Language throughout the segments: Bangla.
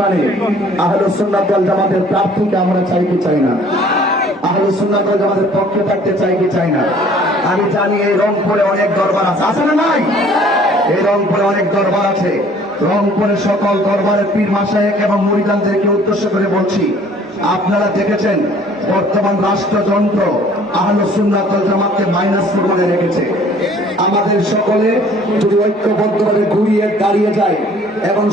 মানে আহলে সুন্নাত ওয়াল জামাতের প্রার্থীকে আমরা চাই কি চাই না? আহলে সুন্নাত ওয়াল জামাতের পক্ষে থাকতে চাই কি চাই না? আমি জানি এই রংপুরে অনেক দরবার আছে, আছে না নাই? এই রংপুরে অনেক দরবার আছে। রংপুরের সকল দরবারের পীর মাশায়েখ এবং মুরিদানদেরকে উদ্দেশ্য করে বলছি, আপনারা দেখেছেন বর্তমান রাষ্ট্রযন্ত্র আহলে সুন্নাত ওয়াল জামাতকে -4 করে রেখেছে। আমাদের সকলে যদি ঐক্যবদ্ধভাবে ঘুরিয়ে দাঁড়িয়ে যায় এবং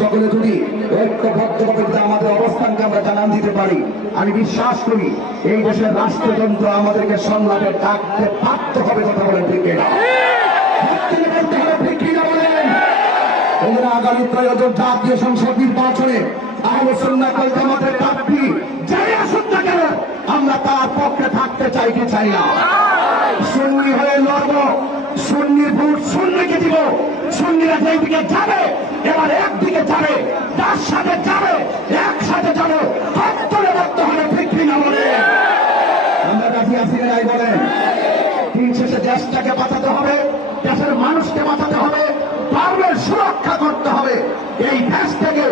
সকলে যদি ঐক্যবদ্ধভাবে আমাদের অবস্থানকে আমরা জানান দিতে পারি, আমি বিশ্বাস করি এই দেশের রাষ্ট্রযন্ত্র আমাদেরকে সংলাপে ডাকতে বাধ্য হবে। কথা বলেন ঠিক কিনা? আগামী ত্রয়োদশ জাতীয় সংসদ নির্বাচনে আহলে সুন্নাত ওয়াল জামাতের প্রার্থী যাই আসুক না কেন, আমরা তার পক্ষে থাকতে চাই কি চাই না? সুন্নি হয়ে লড়ব, সুন্নির ভোট সুন্নিকে দিব। সুন্নিরা যেই দিকে যাবে এবার একদিকে যাবে, তার সাথে যাবে, একসাথে যাবে, হাতলে রাখতে হবে। ঠিক কিনা বলে? আমরা কাছে আসি নাই বলেন? দিন শেষে দেশটাকে বাঁচাতে হবে, দেশের মানুষকে বাঁচাতে হবে, ধর্মের সুরক্ষা করতে হবে। এই দেশ থেকে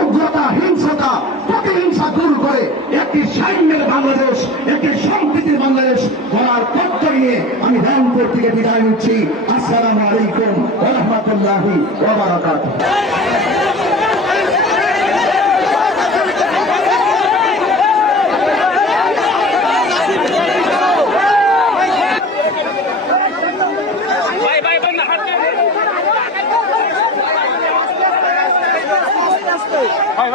উগ্রতা, হিংসতা, প্রতিহিংসা দূর করে একটি সাম্যের বাংলাদেশ, একটি সম্প্রীতির বাংলাদেশ গড়ার তত্ত্ব নিয়ে আমি রংপুর থেকে বিদায় নিচ্ছি। আসসালামু আলাইকুম ওয়া রাহমাতুল্লাহি ওয়া বারাকাতুহু। ভাই